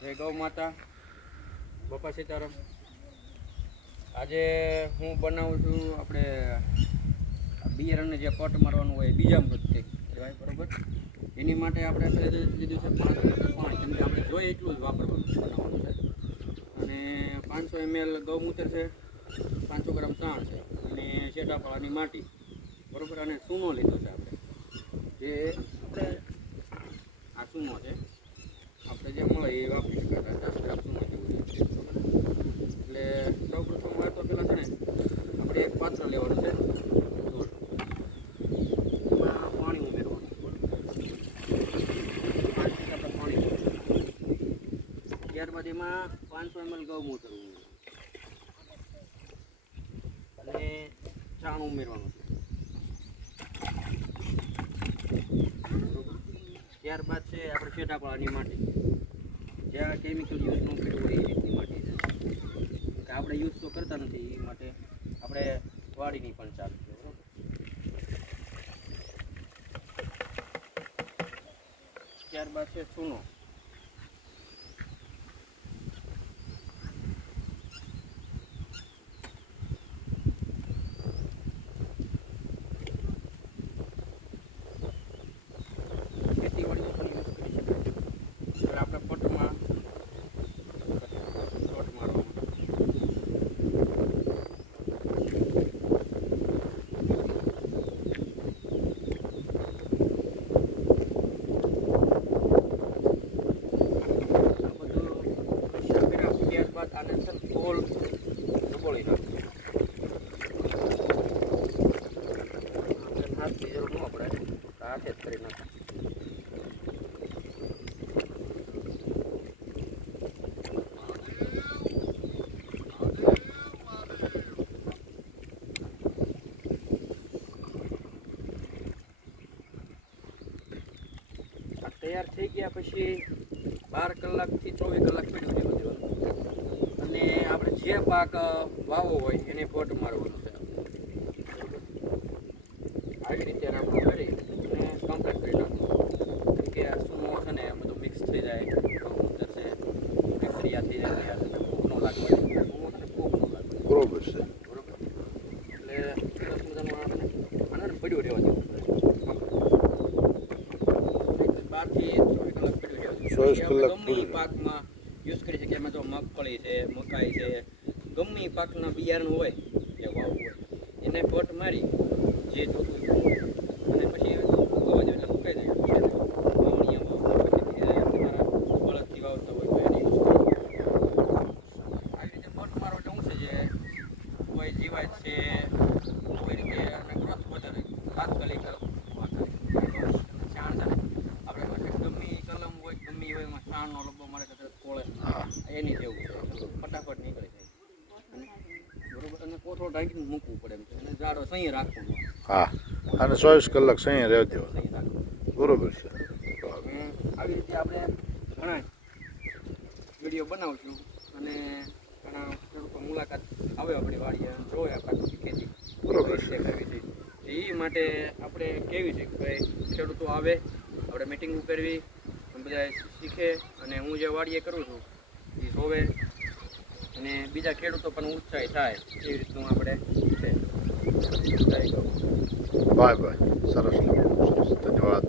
જય ગૌ માતા, બાપા સીતારામ. આજે હું બનાવું છું આપણે બિયારણને જે પટ મારવાનું હોય બીજા મૃતથી કહેવાય, બરાબર. એની માટે આપણે લીધું છે 5 લીટર પાણી. કેમ કે આપણે જોઈએ એટલું જ વાપરવાનું બનાવવાનું છે. અને 500 ml ગૌમૂત્ર છે, 500 ગ્રામ સાણ છે અને શેટાપાળાની માટી, બરાબર. અને સૂનો લીધો છે આપણે, જે આપણે આ સૂનો છે આપણે જે મળે એ વાપરી શકાય. 10 ગ્રામ સૂનો જેવું છે, બરાબર. એટલે સૌ પ્રથમ વાર તો પેલા છે ને આપણે એક પાત્ર લેવાનું છે, એમાં પાણી ઉમેરવાનું. 5 લીટર આપણે પાણી ઉમેરવાનું. ત્યારબાદ એમાં 500 ml ગૌમૂત્ર ઉમેરવાનું અને છાણ ઉમેરવાનું છે. ત્યારબાદ છે આપણે શેટાપાળાની માટી, જ્યાં કેમિકલ યુઝ ન કર્યું હોય એ રીતની માટી છે. કે આપણે યુઝ તો કરતા નથી, એ માટે આપણે વાડીની પણ ચાલુ છે, બરાબર. ત્યારબાદ છે ચૂનો, ખેતીવાડીમાં પણ યુઝ કરી શકાય. હવે આપણે પટમાં પટ મારવાનું. ત્યારબાદ આને છે ને ગોળ ડબોળી નાખવું. આપણે હાથની જરૂર ન પડે, હાથે જ કરી નાખવું. તૈયાર થઈ ગયા પછી 12 કલાકથી 24 કલાક પીડ્યું રહેવા દેવાનું. અને આપણે જે પાક વાવો હોય એને પટ મારવાનું છે. આવી રીતે આપણે કરી અને કમ્પ્લીટ કરી નાખવાનું. કે આ સૂનો છે ને બધું મિક્સ થઈ જાય, ગૌમૂત્ર છે, બેક્ટેરિયા થઈ જાય, ફૂગ ન લાગવા, ગૌમૂત્રને ફૂગ ન લાગવા, બરોબર છે. બરોબર. એટલે સરસ મજાનું આપણે આને પડ્યું રહેવા દેવું. 12 થી 24 કલાક પડ્યું રહેવા દેવું. 24 કલાક ગમે એ પાકમાં યુઝ કરી શકીએ. એમાં જો મગફળી છે, મકાઈ છે, ગમે એ પાકના બિયારણ હોય જે વાવવું હોય એને પટ મારી જે જોતું હોય અને પછી ઉગવા જાય એટલે ફૂંકાઈ જાય. બળદથી વાવતા હોય તો એને યુઝ કરી. આવી રીતે પટ મારો એટલે શું છે, જે કોઈ જીવાત છે કોઈ રીતે અને ગ્રોથ વધારે તાત્કાલિક છાણ છે ને આપણે પાસે ગમે એ કલમ હોય ગમે એ હોય એમાં છાણનો લબ્બો મારે કે કોળે એની જેવું છે, ફટાફટ નીકળી જાય. બરોબર. અને કોથળો ઢાંકીને મૂકવું પડે એમ છે, અને જાડો સહી રાખવાનો. હા, અને 24 કલાક સહી રહેવા દેવા. સહી રાખવાનો, બરોબર છે. આવી રીતે આપણે ઘણા વિડીયો બનાવશું અને ઘણા ખેડૂતો મુલાકાત આવે આપણી વાડીએ, જોવે આપણી ખેતી બરોબર છે. દેખાવી છે. એ માટે આપણે કેવી છે કે ભાઈ ખેડૂતો આવે, આપણે મિટિંગ કરવી, બધા શીખે, અને હું જે વાડીએ કરું છું એ જોવે અને બીજા ખેડૂતો પણ ઉત્સાહી થાય એવી રીતનું આપણે છે. Bye bye. સરસ લાગ્યું. સરસ. ધન્યવાદ.